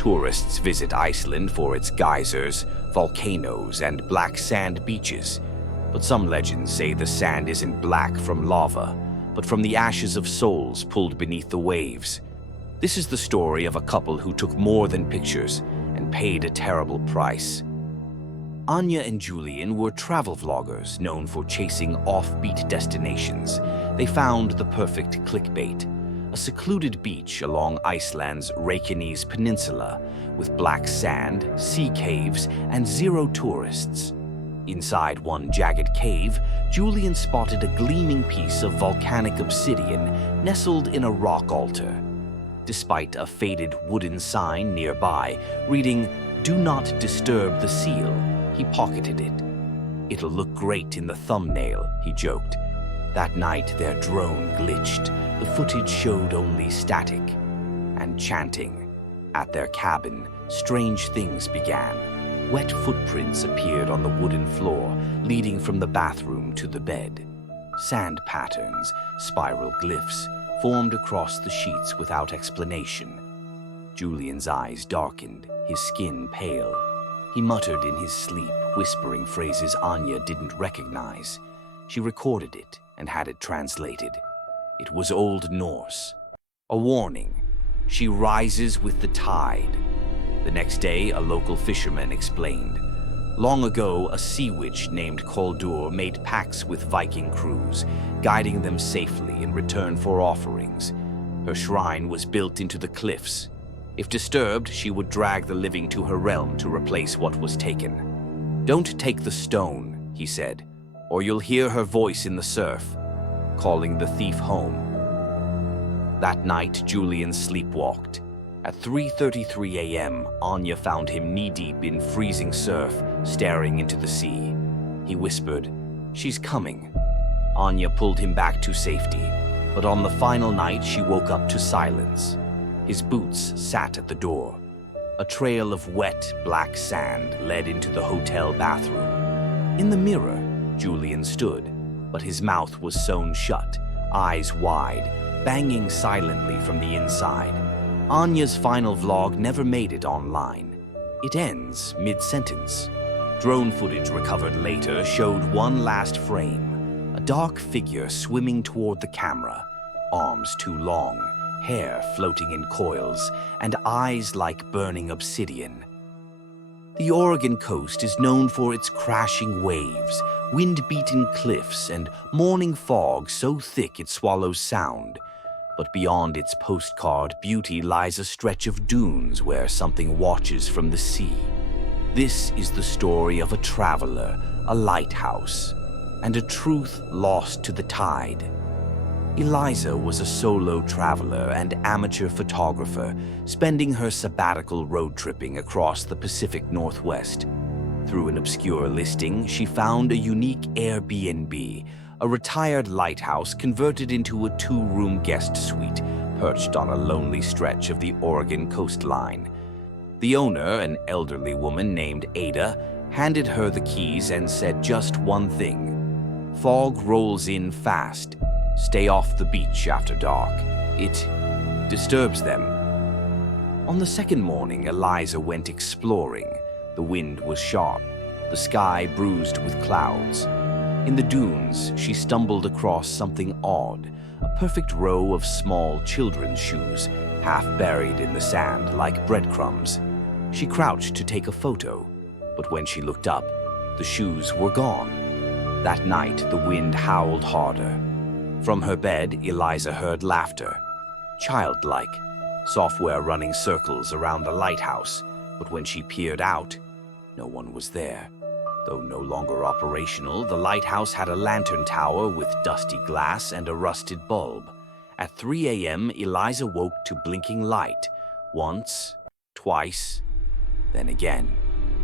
Tourists visit Iceland for its geysers, volcanoes, and black sand beaches. But some legends say the sand isn't black from lava, but from the ashes of souls pulled beneath the waves. This is the story of a couple who took more than pictures and paid a terrible price. Anya and Julian were travel vloggers known for chasing offbeat destinations. They found the perfect clickbait, a secluded beach along Iceland's Reykjanes Peninsula with black sand, sea caves, and zero tourists. Inside one jagged cave, Julian spotted a gleaming piece of volcanic obsidian nestled in a rock altar. Despite a faded wooden sign nearby reading, "Do not disturb the seal," he pocketed it. "It'll look great in the thumbnail," he joked. That night, their drone glitched. The footage showed only static and chanting. At their cabin, strange things began. Wet footprints appeared on the wooden floor, leading from the bathroom to the bed. Sand patterns, spiral glyphs, formed across the sheets without explanation. Julian's eyes darkened, his skin pale. He muttered in his sleep, whispering phrases Anya didn't recognize. She recorded it and had it translated. It was Old Norse. A warning. She rises with the tide. The next day, a local fisherman explained. Long ago, a sea witch named Koldur made pacts with Viking crews, guiding them safely in return for offerings. Her shrine was built into the cliffs. If disturbed, she would drag the living to her realm to replace what was taken. "Don't take the stone," he said, "or you'll hear her voice in the surf, calling the thief home." That night, Julian sleepwalked. At 3:33 a.m., Anya found him knee-deep in freezing surf, staring into the sea. He whispered, "She's coming." Anya pulled him back to safety, but on the final night, she woke up to silence. His boots sat at the door. A trail of wet, black sand led into the hotel bathroom. In the mirror, Julian stood, but his mouth was sewn shut, eyes wide, banging silently from the inside. Anya's final vlog never made it online. It ends mid-sentence. Drone footage recovered later showed one last frame, a dark figure swimming toward the camera, arms too long, hair floating in coils, and eyes like burning obsidian. The Oregon coast is known for its crashing waves, wind-beaten cliffs, and morning fog so thick it swallows sound. But beyond its postcard beauty lies a stretch of dunes where something watches from the sea. This is the story of a traveler, a lighthouse, and a truth lost to the tide. Eliza was a solo traveler and amateur photographer, spending her sabbatical road tripping across the Pacific Northwest. Through an obscure listing, she found a unique Airbnb, a retired lighthouse converted into a 2-room guest suite perched on a lonely stretch of the Oregon coastline. The owner, an elderly woman named Ada, handed her the keys and said just one thing: "Fog rolls in fast. Stay off the beach after dark. It disturbs them." On the second morning, Eliza went exploring. The wind was sharp, the sky bruised with clouds. In the dunes, she stumbled across something odd, a perfect row of small children's shoes, half buried in the sand like breadcrumbs. She crouched to take a photo, but when she looked up, the shoes were gone. That night, the wind howled harder. From her bed, Eliza heard laughter. Childlike, software running circles around the lighthouse, but when she peered out, no one was there. Though no longer operational, the lighthouse had a lantern tower with dusty glass and a rusted bulb. At 3 a.m., Eliza woke to blinking light. Once, twice, then again.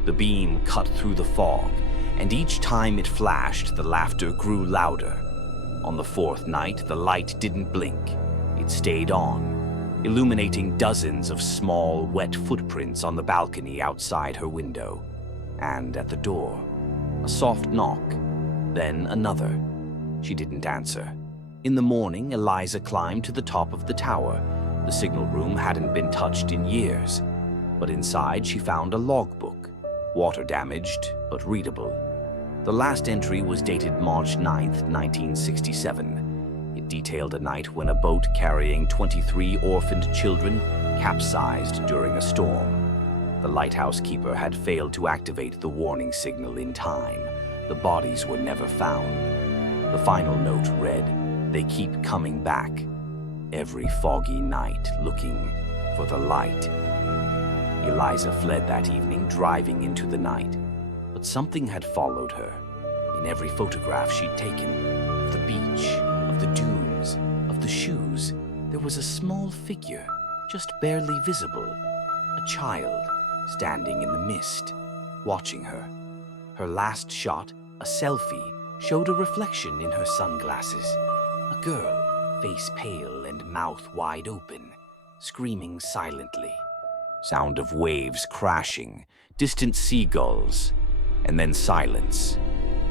The beam cut through the fog, and each time it flashed, the laughter grew louder. On the fourth night, the light didn't blink. It stayed on, illuminating dozens of small, wet footprints on the balcony outside her window. And at the door, a soft knock, then another. She didn't answer. In the morning, Eliza climbed to the top of the tower. The signal room hadn't been touched in years. But inside she found a logbook, water-damaged but readable. The last entry was dated March 9th, 1967. It detailed a night when a boat carrying 23 orphaned children capsized during a storm. The lighthouse keeper had failed to activate the warning signal in time. The bodies were never found. The final note read, "They keep coming back, every foggy night looking for the light." Eliza fled that evening, driving into the night. But something had followed her. In every photograph she'd taken, of the beach, of the dunes, of the shoes, there was a small figure, just barely visible. A child, standing in the mist, watching her. Her last shot, a selfie, showed a reflection in her sunglasses. A girl, face pale and mouth wide open, screaming silently. Sound of waves crashing, distant seagulls, and then silence.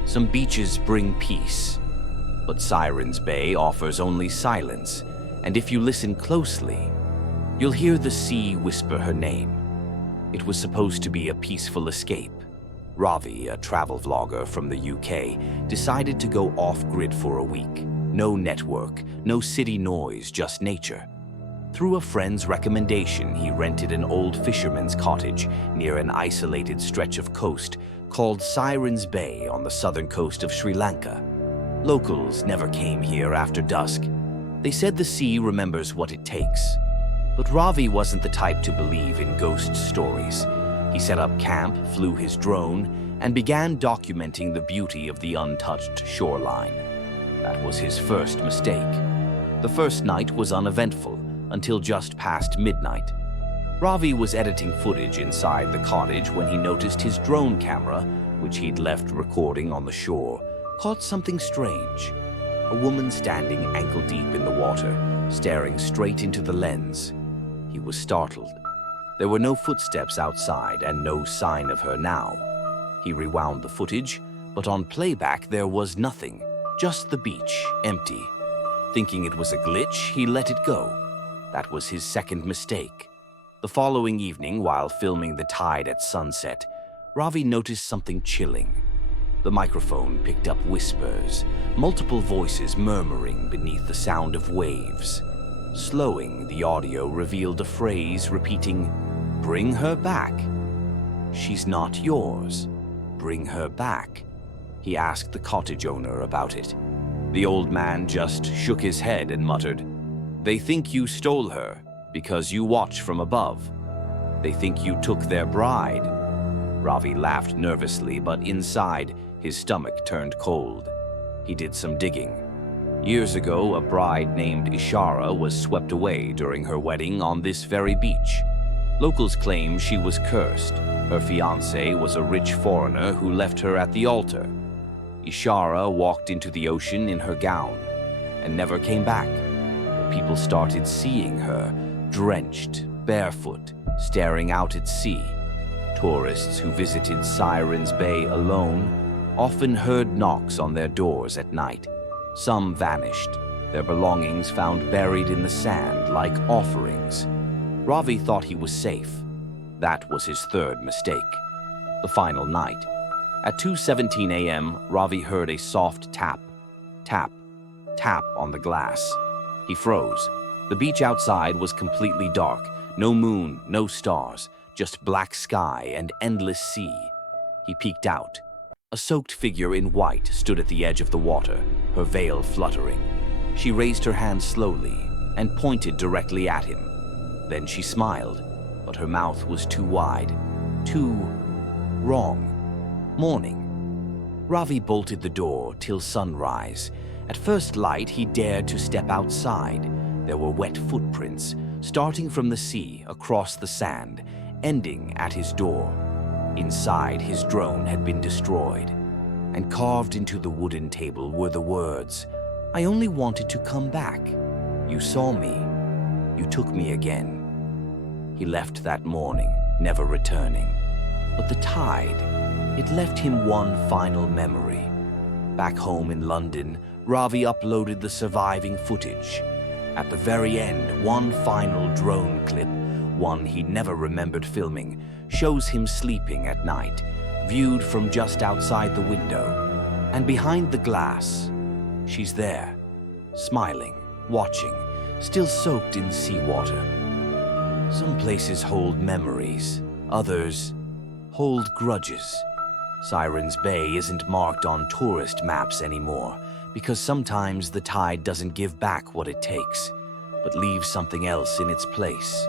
Some beaches bring peace, but Siren's Bay offers only silence, and if you listen closely, you'll hear the sea whisper her name. It was supposed to be a peaceful escape. Ravi, a travel vlogger from the UK, decided to go off-grid for a week. No network, no city noise, just nature. Through a friend's recommendation, he rented an old fisherman's cottage near an isolated stretch of coast called Siren's Bay on the southern coast of Sri Lanka. Locals never came here after dusk. They said the sea remembers what it takes. But Ravi wasn't the type to believe in ghost stories. He set up camp, flew his drone, and began documenting the beauty of the untouched shoreline. That was his first mistake. The first night was uneventful until just past midnight. Ravi was editing footage inside the cottage when he noticed his drone camera, which he'd left recording on the shore, caught something strange. A woman standing ankle-deep in the water, staring straight into the lens. He was startled. There were no footsteps outside and no sign of her now. He rewound the footage, but on playback there was nothing, just the beach, empty. Thinking it was a glitch, he let it go. That was his second mistake. The following evening, while filming the tide at sunset, Ravi noticed something chilling. The microphone picked up whispers, multiple voices murmuring beneath the sound of waves. Slowing, the audio revealed a phrase repeating, "Bring her back. She's not yours. Bring her back." He asked the cottage owner about it. The old man just shook his head and muttered, "They think you stole her because you watch from above. They think you took their bride." Ravi laughed nervously, but inside, his stomach turned cold. He did some digging. Years ago, a bride named Ishara was swept away during her wedding on this very beach. Locals claim she was cursed. Her fiancé was a rich foreigner who left her at the altar. Ishara walked into the ocean in her gown and never came back. But people started seeing her, drenched, barefoot, staring out at sea. Tourists who visited Siren's Bay alone often heard knocks on their doors at night. Some vanished, their belongings found buried in the sand like offerings. Ravi thought he was safe. That was his third mistake. The final night. At 2:17 a.m., Ravi heard a soft tap, tap, tap on the glass. He froze. The beach outside was completely dark. No moon, no stars, just black sky and endless sea. He peeked out. A soaked figure in white stood at the edge of the water, her veil fluttering. She raised her hand slowly and pointed directly at him. Then she smiled, but her mouth was too wide, too wrong. Morning. Ravi bolted the door till sunrise. At first light, he dared to step outside. There were wet footprints, starting from the sea across the sand, ending at his door. Inside, his drone had been destroyed, and carved into the wooden table were the words, "I only wanted to come back. You saw me. You took me again." He left that morning, never returning. But the tide, it left him one final memory. Back home in London, Ravi uploaded the surviving footage. At the very end, one final drone clip, one he never remembered filming, shows him sleeping at night, viewed from just outside the window. And behind the glass, she's there, smiling, watching, still soaked in seawater. Some places hold memories, others hold grudges. Siren's Bay isn't marked on tourist maps anymore because sometimes the tide doesn't give back what it takes, but leaves something else in its place.